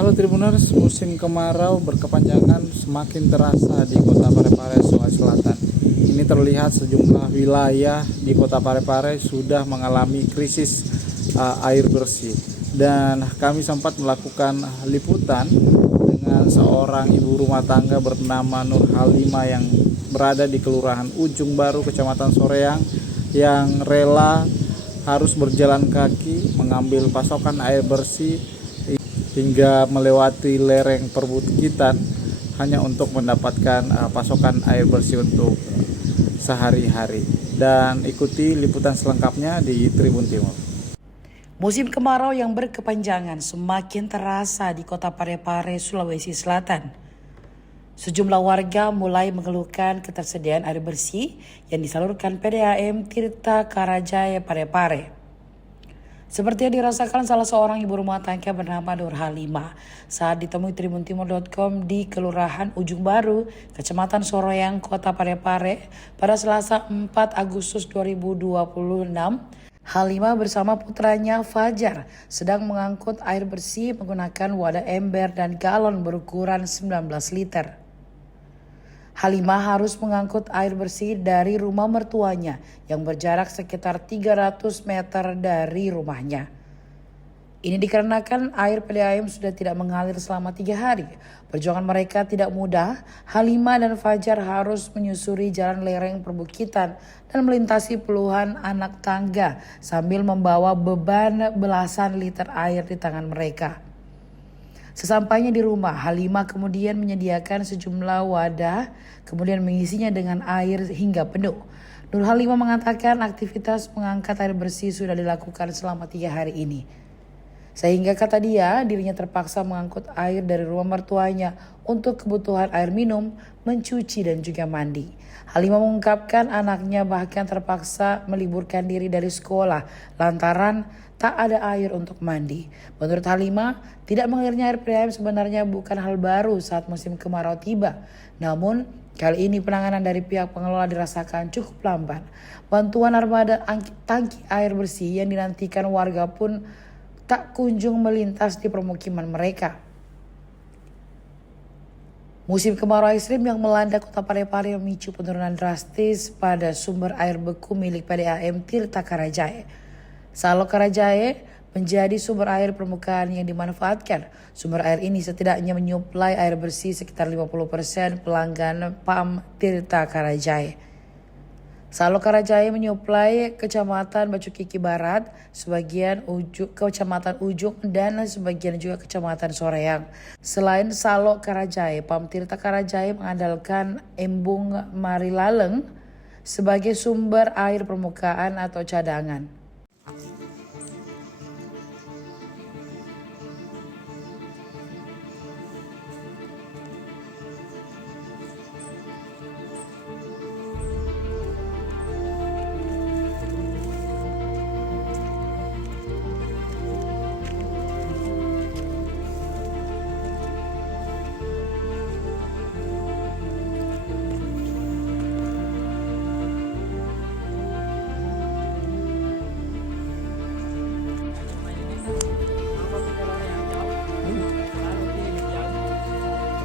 Halo Tribuners, musim kemarau berkepanjangan semakin terasa di Kota Parepare, Sulawesi Selatan. Ini terlihat sejumlah wilayah di Kota Parepare sudah mengalami krisis air bersih. Dan kami sempat melakukan liputan dengan seorang ibu rumah tangga bernama Nur Halimah yang berada di Kelurahan Ujung Baru, Kecamatan Soreang, yang rela harus berjalan kaki mengambil pasokan air bersih hingga melewati lereng perbukitan hanya untuk mendapatkan pasokan air bersih untuk sehari-hari. Dan ikuti liputan selengkapnya di Tribun Timur. Musim kemarau yang berkepanjangan semakin terasa di Kota Parepare, Sulawesi Selatan. Sejumlah warga mulai mengeluhkan ketersediaan air bersih yang disalurkan PDAM Tirta Karajaya Parepare. Seperti yang dirasakan salah seorang ibu rumah tangga bernama Nur Halimah saat ditemui tribuntimur.com di Kelurahan Ujung Baru, Kecamatan Soreang, Kota Parepare pada Selasa 4 Agustus 2026. Halimah bersama putranya Fajar sedang mengangkut air bersih menggunakan wadah ember dan galon berukuran 19 liter. Halimah harus mengangkut air bersih dari rumah mertuanya yang berjarak sekitar 300 meter dari rumahnya. Ini dikarenakan air PDAM sudah tidak mengalir selama 3 hari. Perjuangan mereka tidak mudah. Halimah dan Fajar harus menyusuri jalan lereng perbukitan dan melintasi puluhan anak tangga sambil membawa beban belasan liter air di tangan mereka. Sesampainya di rumah, Halimah kemudian menyediakan sejumlah wadah, kemudian mengisinya dengan air hingga penuh. Nur Halimah mengatakan aktivitas mengangkat air bersih sudah dilakukan selama 3 hari ini. Sehingga kata dia, dirinya terpaksa mengangkut air dari rumah mertuanya untuk kebutuhan air minum, mencuci dan juga mandi. Halimah mengungkapkan anaknya bahkan terpaksa meliburkan diri dari sekolah lantaran tak ada air untuk mandi. Menurut Halimah, tidak mengalirnya air PDAM sebenarnya bukan hal baru saat musim kemarau tiba. Namun, kali ini penanganan dari pihak pengelola dirasakan cukup lamban. Bantuan armada tangki air bersih yang dinantikan warga pun tak kunjung melintas di permukiman mereka. Musim kemarau ekstrim yang melanda Kota Parepare memicu penurunan drastis pada sumber air beku milik PDAM Tirta Karajaya. Salok Karajaya menjadi sumber air permukaan yang dimanfaatkan. Sumber air ini setidaknya menyuplai air bersih sekitar 50% pelanggan PAM Tirta Karajaya. Salok Karajaya menyuplai Kecamatan Bacukiki Barat, sebagian Kecamatan Ujung dan sebagian juga Kecamatan Soreang. Selain Salok Karajaya, PAM Tirta Karajaya mengandalkan Embung Marilaleng sebagai sumber air permukaan atau cadangan.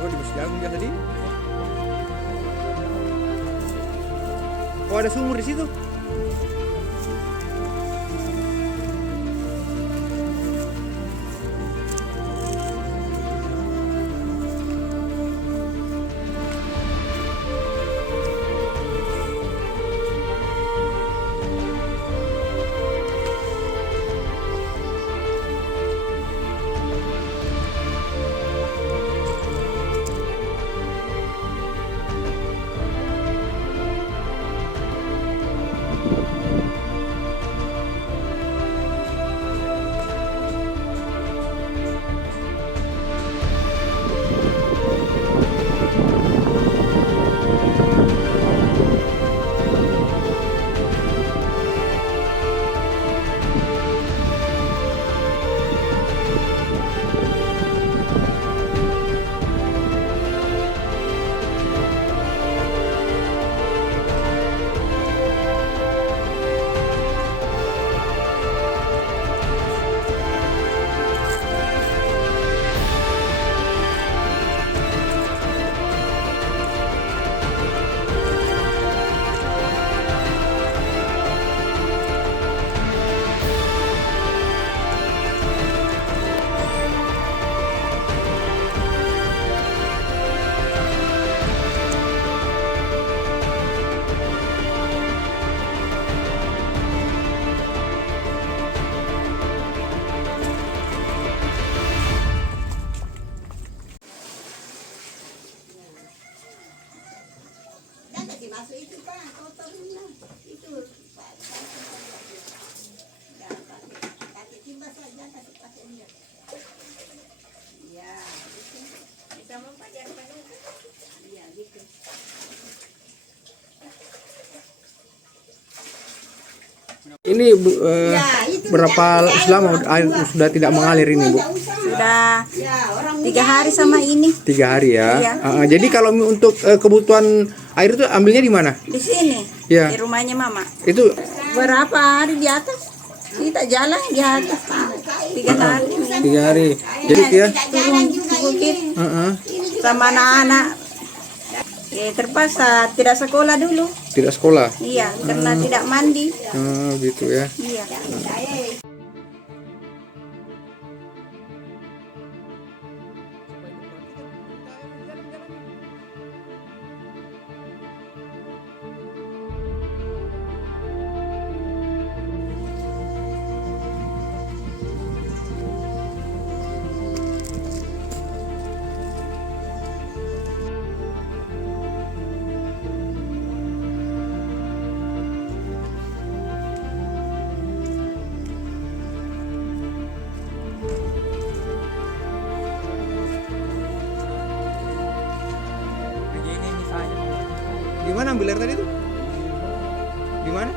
Oh, di Jagung ya tadi? Oh, ada sumur di situ. kasih masuk itu Pak, kotornya. Itu Pak, kasih timba saja, kasih pakai dia. Ya, gitu. Bisa membayar penuh. Iya, gitu. Ini Ya, itu berapa jangan lama orang air tua. sudah tidak mengalir ini, Bu? Sudah Ya, orang 3 hari sama ini 3 hari ya. Iya. Jadi kalau untuk kebutuhan air itu ambilnya di mana? di sini Ya. di rumahnya Mama. Itu Berapa hari di atas? Kita jalan di atas 3 hari 3 hari. Jadi ya. turun bukit Heeh. sama anak-anak. Ya, terpaksa tidak sekolah dulu. Tidak sekolah. Iya, karena tidak mandi. Gitu ya. Iya. Di mana ambil air tadi itu? Di mana?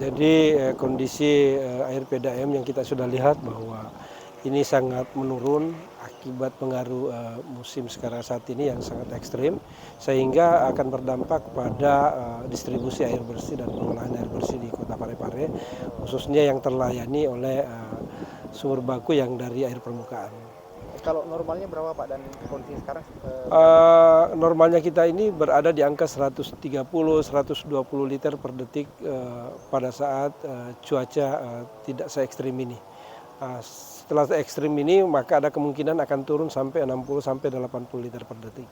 Jadi kondisi air PDAM yang kita sudah lihat bahwa ini sangat menurun akibat pengaruh musim sekarang saat ini yang sangat ekstrim, sehingga akan berdampak pada distribusi air bersih dan pengolahan air bersih di Kota Parepare, khususnya yang terlayani oleh sumber baku yang dari air permukaan. Kalau normalnya berapa Pak dan kondisi sekarang? Normalnya kita ini berada di angka 130-120 liter per detik pada saat cuaca tidak se-ekstrim ini. Setelah ekstrim ini maka ada kemungkinan akan turun sampai 60-80 liter per detik.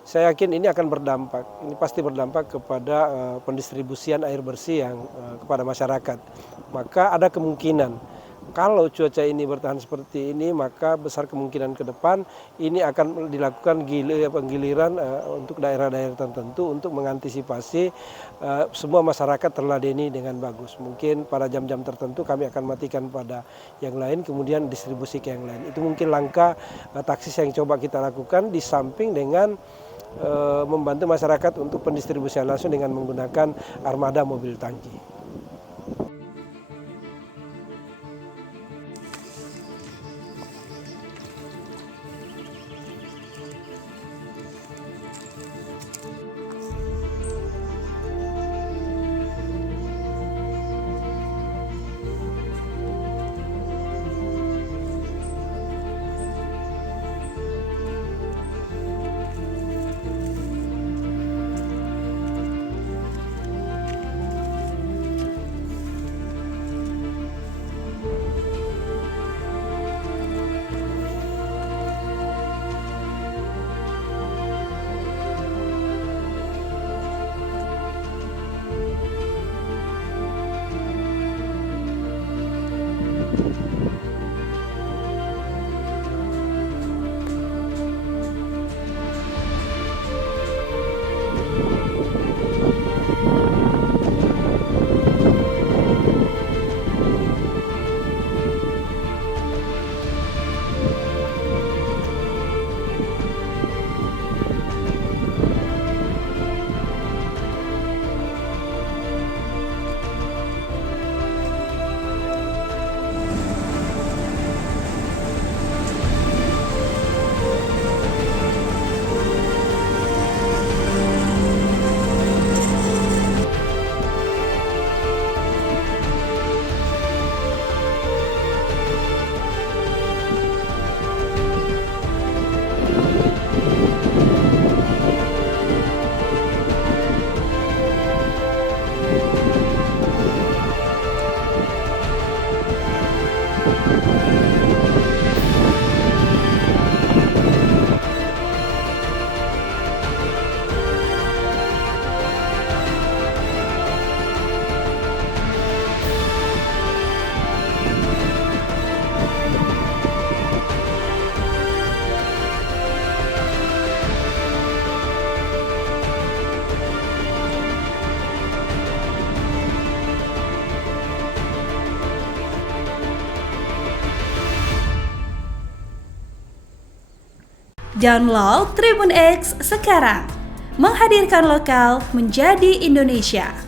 Saya yakin ini akan berdampak, ini pasti berdampak kepada pendistribusian air bersih yang kepada masyarakat. Maka ada kemungkinan kalau cuaca ini bertahan seperti ini, maka besar kemungkinan ke depan ini akan dilakukan penggiliran untuk daerah-daerah tertentu untuk mengantisipasi semua masyarakat terladeni dengan bagus. Mungkin pada jam-jam tertentu kami akan matikan pada yang lain, kemudian distribusi ke yang lain. Itu mungkin langkah taktis yang coba kita lakukan di samping dengan membantu masyarakat untuk pendistribusian langsung dengan menggunakan armada mobil tangki. Download Tribun X sekarang, menghadirkan lokal menjadi Indonesia.